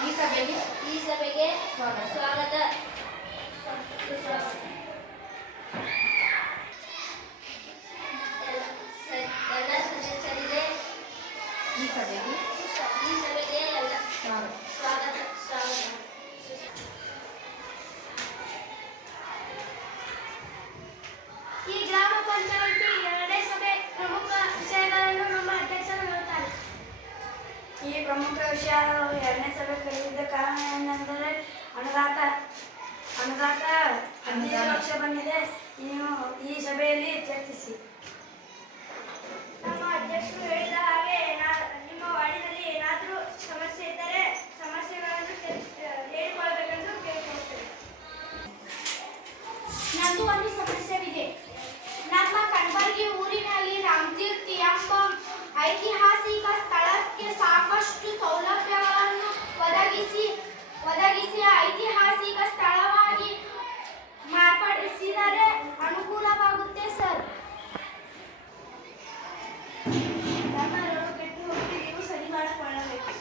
ಅಧಿಕಾರಿಗಳಿಗೆ ಈ ಸಭೆಗೆ ಸ್ವಾಗತ ಸುಸ್ವಾಗತ. ಎಲ್ಲ ಸದಸ್ಯರಿಗೆ ಈ ಸಭೆಗೆ ಎಲ್ಲ ಸ್ವಾಗತ. ಈ ಗ್ರಾಮ ಪಂಚಾಯಿತಿ ಎರಡನೇ ಸಭೆ ಪ್ರಮುಖ ವಿಷಯಗಳನ್ನು ನಮ್ಮ ಅಧ್ಯಕ್ಷರು ಹೇಳುತ್ತಾರೆ. ಈ ಪ್ರಮುಖ ವಿಷಯಗಳು ಎರಡನೇ ಸಭೆ ಕರೆದಿದ್ದ ಕಾರಣ ಏನೆಂದರೆ ಅನುದಾತ 15 ಲಕ್ಷ ಬಂದಿದೆ. ನೀವು ಈ ಸಭೆಯಲ್ಲಿ ಚರ್ಚಿಸಿ. ನಮ್ಮ ಅಧ್ಯಕ್ಷರು ಹೇಳಿದ ಹಾಗೆ ನಿಮ್ಮ ವಾರ್ಡಿನಲ್ಲಿ ಏನಾದರೂ ಸಮಸ್ಯೆ ಇದ್ದರೆ ಸಮಸ್ಯೆಗಳನ್ನು ಹೇಳಿಕೊಳ್ಳಬೇಕೆಂದು ಕೇಳಿಕೊಳ್ಳುತ್ತೇವೆ. ನಂದು ಒಂದು ಸಮಸ್ಯೆವಿದೆ. ನಮ್ಮ ಕಣಬರ್ಗಿ ಊರಿನಲ್ಲಿ ರಾಮತೀರ್ಥ ಎಂಬ ಐತಿಹಾಸಿಕ ಸ್ಥಳಕ್ಕೆ ಸಾಕಷ್ಟು ಸೌಲಭ್ಯಗಳನ್ನು ಒದಗಿಸಿ ಐತಿಹಾಸಿಕ ಸ್ಥಳವಾಗಿ ಮಾರ್ಪಡಿಸಿದರೆ ಅನುಕೂಲವಾಗುತ್ತೆ ಸರ್. ನಮ್ಮ ರೋಡ್ ಕೆಟ್ಟು ಹೋಗಿ ನೀವು ಸರಿ ಮಾಡಿಕೊಳ್ಳಬೇಕು.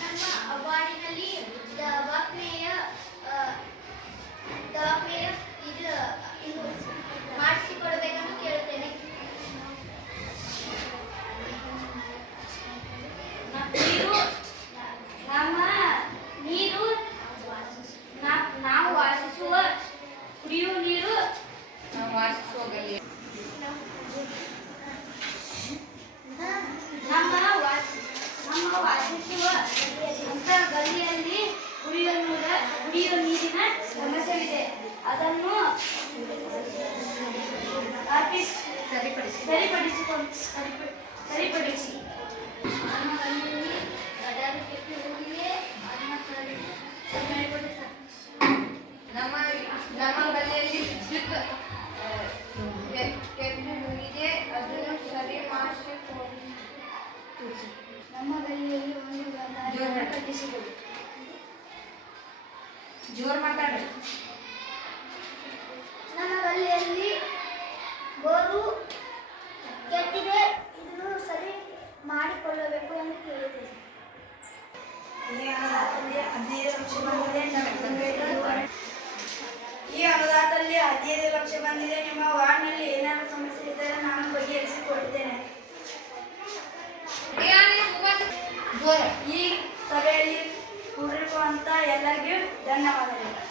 ನಮ್ಮ ವಾರ್ಡಿನಲ್ಲಿ ದವಾಖಾನೆಯ ಇದು ಮಾಡಿಸಿಕೊಡಬೇಕೆಂದು ಕೇಳುತ್ತೇನೆ. ನಾವು ವಾಸಿಸುವ ಕುಡಿಯುವ ನೀರು ನಮ್ಮ ವಾಸಿಸುವ ಗಲ್ಲಿಯಲ್ಲಿ ಕುಡಿಯುವ ನೀರಿನ ಸಮಸ್ಯೆವಿದೆ. ಅದನ್ನು ಸರಿಪಡಿಸಿ. ನಮ್ಮ ಗಲ್ಲಿಯಲ್ಲಿ ಗಟಾರ ಕೆಟ್ಟು ಹೋಗಿದೆ. ಅದನ್ನು ಸರಿ ಮಾಡಿಕೊಡಿ ಸರ್. ನಮ್ಮ ಗಲ್ಲಿಯಲ್ಲಿ ವಿದ್ಯುತ್ ಕೆಟ್ಟು ಹೋಗಿದೆ. ಅದನ್ನು ಸರಿ ಮಾಡಿಸಿಕೊಡಿ. ನಮ್ಮ ಗಲ್ಲಿಯಲ್ಲಿ ಒಂದು ಗ್ರಂಥಾಲಯ ಕಟ್ಟಿಸಿಕೊಡಿ. ಜೋರ್ ಮಾತಾಡ್ರಿ. ನಮ್ಮ ಗಲ್ಲಿಯಲ್ಲಿ ಬೋರು ಕೆಟ್ಟಿದೆ. ಇದನ್ನು ಸರಿ ಮಾಡಿಕೊಳ್ಳಬೇಕು ಎಂದು ಕೇಳಿದ್ದೇನೆ. ಈ ಅನುದಾನದಲ್ಲಿ 15 ಲಕ್ಷ ಬಂದಿದೆ. ನಿಮ್ಮ ವಾರ್ಡ್ನಲ್ಲಿ ಏನಾದರೂ ಸಮಸ್ಯೆ ಇದ್ದರೆ ನಾನು ಬಗೆಹರಿಸಿಕೊಡುತ್ತೇನೆ. ಈ ಸಭೆಯಲ್ಲಿ ಕೂಡಿರುವಂಥ ಎಲ್ಲರಿಗೂ ಧನ್ಯವಾದಗಳು.